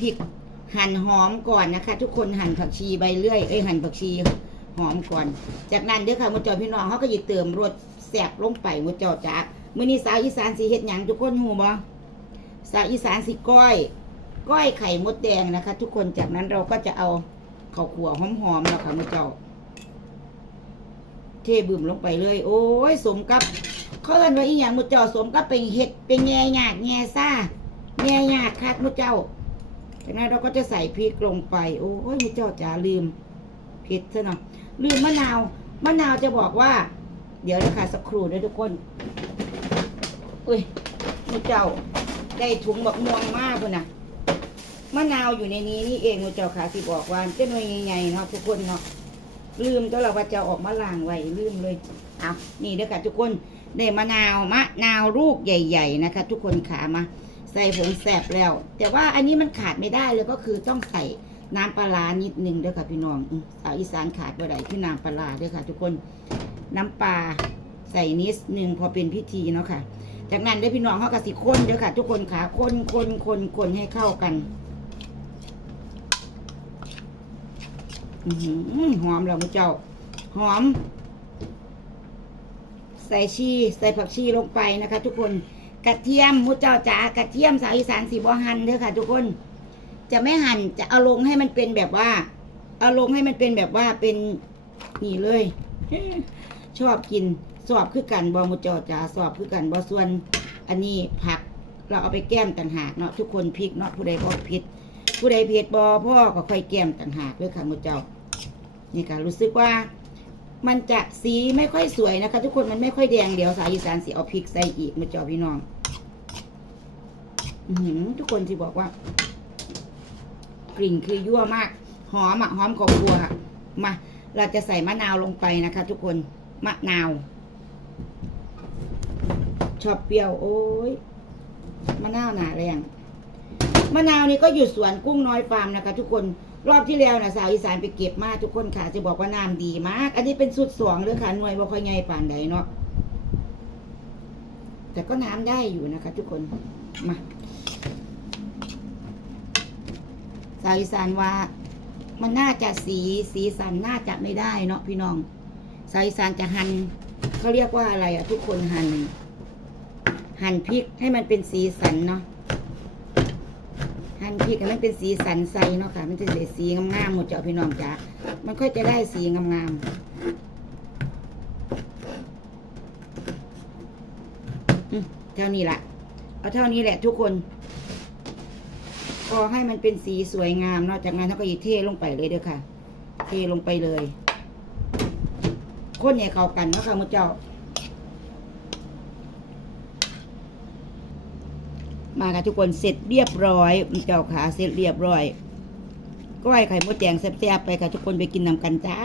พริกหั่นหอมก่อนนะคะ ทุกคนหั่นผักชีใบเลื่อยเอ้ยหั่นผักชีหอมก่อน จากนั้นเด้อค่ะมุจจอพี่น้องเขาก็หยิบเติมรสแซ่บลงไปมุจจอจ้ามื้อนี้สาวอีสานสิเฮ็ดหยังทุกคนฮู้บ่สาวอีสานสิก้อย ก้อยไข่มดแดงนะคะ ทุกคนจากนั้นเราก็จะเอาข้าวขัวหอมๆแล้วค่ะมุจจอเทบึมลงไปเลย โอ้ยสมกับเขาเอิ้นว่าอีหยังมุจจอสมกับเป็นเห็ดเป็นแง่ยาดแง่ซ่าแง่ยาดคักมุจเจ้า จากนั้นเราก็จะใส่พริกลงไป โอ้ยมุจเจ้าจ๋าลืมผ็ดซะหน่อยลืมมะนาวมะนาวจะบอกว่า เดี๋ยวนะคะสักครู่นะทุกคน อุ้ยมุจเจ้าได้ถุงบักม่วงมากเลยนะมะนาวอยู่ในนี้นี่เองมุจเจ้าค่ะที่บอกว่าเจ้าหน่วยใหญ่ๆเนาะทุกคนเนาะลืมตัวเราว่าจะอออกมาล้างไว้ลืมเลยเอานี่เด้อค่ะทุกคนได้มะนาวมะนาวลูกใหญ่ ๆ นะคะ ทุกคนขามา ใส่ผงแสบแล้ว แต่ว่าอันนี้มันขาดไม่ได้เลยก็คือต้องใส่น้ำปลาร้านิดนึงเด้วยค่ะพี่น้องสาวอีสานขาดบ่ได้ที่น้ำปลาร้าเด้วยค่ะ ทุกคนน้ำปลาใส่นิดนึงพอเป็นพิธีเนาะค่ะ จากนั้นเด้พี่น้องเขากระสิคนเด้อค่ะ ทุกคนขาคนคนคนคนให้เข้ากันอือหือหอมแล้วมุเจ้า หอม ใส่ชีใส่ผักชีลงไปนะคะ ทุกคน กระเทียมมุเจ้าจ๋ากระเทียมสาวอีสานสีบอหันเด้อค่ะ ทุกคน จะไม่หั่นจะเอาลงให้มันเป็นแบบว่า เอาลงให้มันเป็นแบบว่าเป็นนี่เลย ชอบกินสอบคือกันบอมุเจ้าจ๋าสอบคือกันบอส่วน อันนี้ผักเราเอาไปแก้มต่างหากเนาะทุกคนพริกเนาะผู้ใดพอผิดผู้ใดเผ็ดบอพ่อก็ค่อยแก้มต่างหากเลยค่ะมุเจ้านี่ค่ะรู้สึกว่ามันจะสีไม่ค่อยสวยนะคะ ทุกคนมันไม่ค่อยแดงเดี๋ยวสายอีสานสีเอาพริกใส่อีกมาจอพี่น้อง ทุกคนที่บอกว่า กลิ่นคือยั่วมาก หอมอะหอมของบัวค่ะ มา เราจะใส่มะนาวลงไปนะคะ ทุกคน มะนาว ชอบเปรี้ยว โอ้ย มะนาวหนาแรง มะนาวนี่ก็อยู่สวนกุ้งน้อยฟาร์มนะคะ ทุกคน รอบที่แล้วนะสาวอีสานไปเก็บมาทุกคนค่ะ จะบอกว่าน้ำดีมาก อันนี้เป็นสุดสองเลยค่ะ หน่วยบ่ค่อยใหญ่ป่านใดเนาะ แต่ก็น้ำได้อยู่นะคะ ทุกคน มาสาวอีสานว่า มันน่าจะสีสีสันน่าจะไม่ได้เนาะพี่น้องสาวอีสานจะหั่นเขาเรียกว่าอะไรอะทุกคนหั่นหั่นพริกให้มันเป็นสีสันเนาะหั่นพริกให้มันเป็นสีสันใสเนาะค่ะ มันจะได้สีงามๆหมดเจ้าพี่น้องจ๋ามันค่อยจะได้สีงามๆเท่านี้ละ เอาเท่านี้แหละทุกคนพอให้มันเป็นสีสวยงามเนาะจากนั้นเราก็ยีเทลงไปเลยเด้อค่ะ เทลงไปเลยคนเนี่ยเข้ากันเนาะค่ะมุเจ้า มาค่ะทุกคนเสร็จเรียบร้อยมุเจ้าขาเสร็จเรียบร้อย ก้อยไข่มดแดงแซ่บๆไปค่ะทุกคนไปกินนำกันจ้า